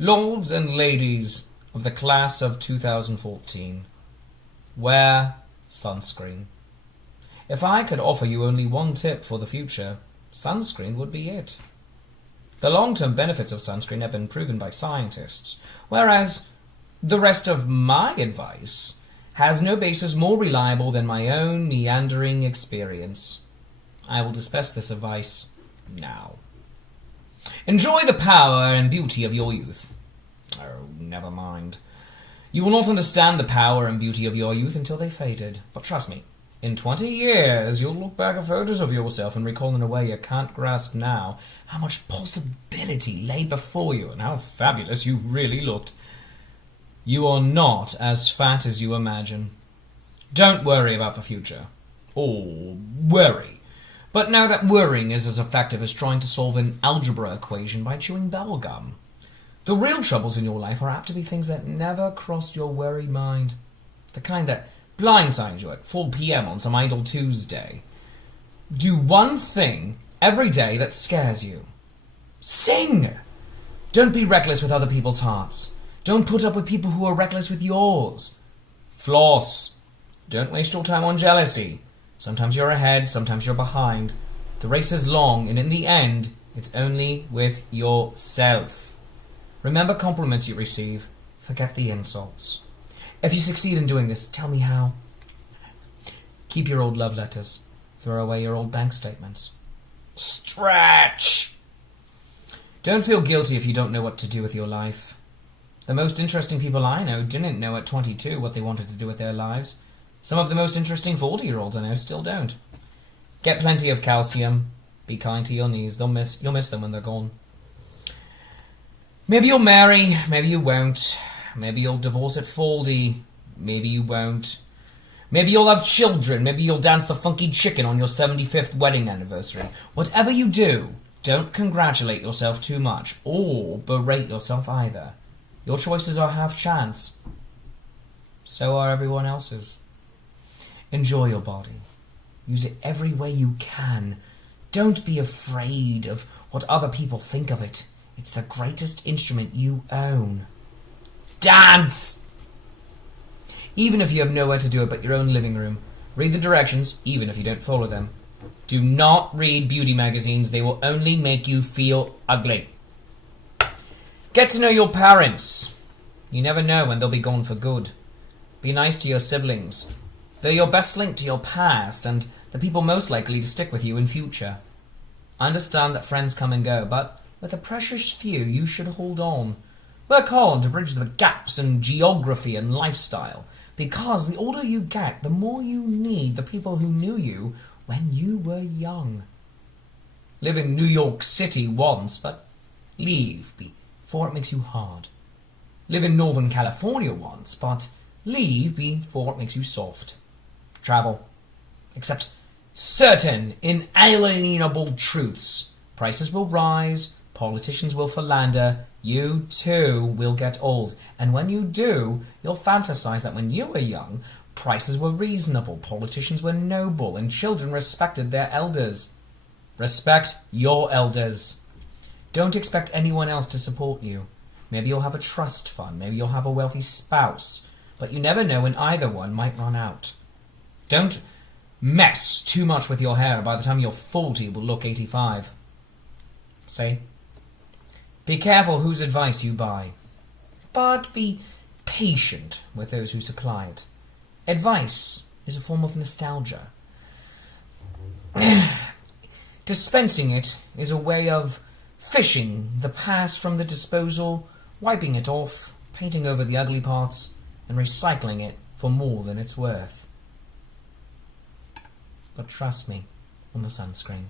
Lords and ladies of the class of 2014, wear sunscreen. If I could offer you only one tip for the future, sunscreen would be it. The long-term benefits of sunscreen have been proven by scientists, whereas the rest of my advice has no basis more reliable than my own meandering experience. I will dispense this advice now. Enjoy the power and beauty of your youth. Oh, never mind. You will not understand the power and beauty of your youth until they faded. But trust me, in 20 years, you'll look back at photos of yourself and recall in a way you can't grasp now how much possibility lay before you and how fabulous you really looked. You are not as fat as you imagine. Don't worry about the future. Or worry. But now that worrying is as effective as trying to solve an algebra equation by chewing bubblegum. The real troubles in your life are apt to be things that never crossed your worried mind. The kind that blindsides you at 4 p.m. on some idle Tuesday. Do one thing every day that scares you. Sing! Don't be reckless with other people's hearts. Don't put up with people who are reckless with yours. Floss. Don't waste your time on jealousy. Sometimes you're ahead, sometimes you're behind. The race is long, and in the end, it's only with yourself. Remember compliments you receive. Forget the insults. If you succeed in doing this, tell me how. Keep your old love letters. Throw away your old bank statements. Stretch! Don't feel guilty if you don't know what to do with your life. The most interesting people I know didn't know at 22 what they wanted to do with their lives. Some of the most interesting 40-year-olds I know still don't. Get plenty of calcium. Be kind to your knees. You'll miss them when they're gone. Maybe you'll marry. Maybe you won't. Maybe you'll divorce at 40. Maybe you won't. Maybe you'll have children. Maybe you'll dance the funky chicken on your 75th wedding anniversary. Whatever you do, don't congratulate yourself too much or berate yourself either. Your choices are half chance. So are everyone else's. Enjoy your body. Use it every way you can. Don't be afraid of what other people think of it. It's the greatest instrument you own. Dance! Even if you have nowhere to do it but your own living room, read the directions, even if you don't follow them. Do not read beauty magazines. They will only make you feel ugly. Get to know your parents. You never know when they'll be gone for good. Be nice to your siblings. They're your best link to your past and the people most likely to stick with you in future. I understand that friends come and go, but with a precious few, you should hold on. Work hard to bridge the gaps in geography and lifestyle, because the older you get, the more you need the people who knew you when you were young. Live in New York City once, but leave before it makes you hard. Live in Northern California once, but leave before it makes you soft. Travel. Accept certain inalienable truths. Prices will rise, politicians will philander, you too will get old. And when you do, you'll fantasize that when you were young, prices were reasonable, politicians were noble, and children respected their elders. Respect your elders. Don't expect anyone else to support you. Maybe you'll have a trust fund, maybe you'll have a wealthy spouse, but you never know when either one might run out. Don't mess too much with your hair. By the time you're 40, it will look 85. Say, be careful whose advice you buy, but be patient with those who supply it. Advice is a form of nostalgia. Dispensing it is a way of fishing the past from the disposal, wiping it off, painting over the ugly parts, and recycling it for more than it's worth. But trust me on the sunscreen.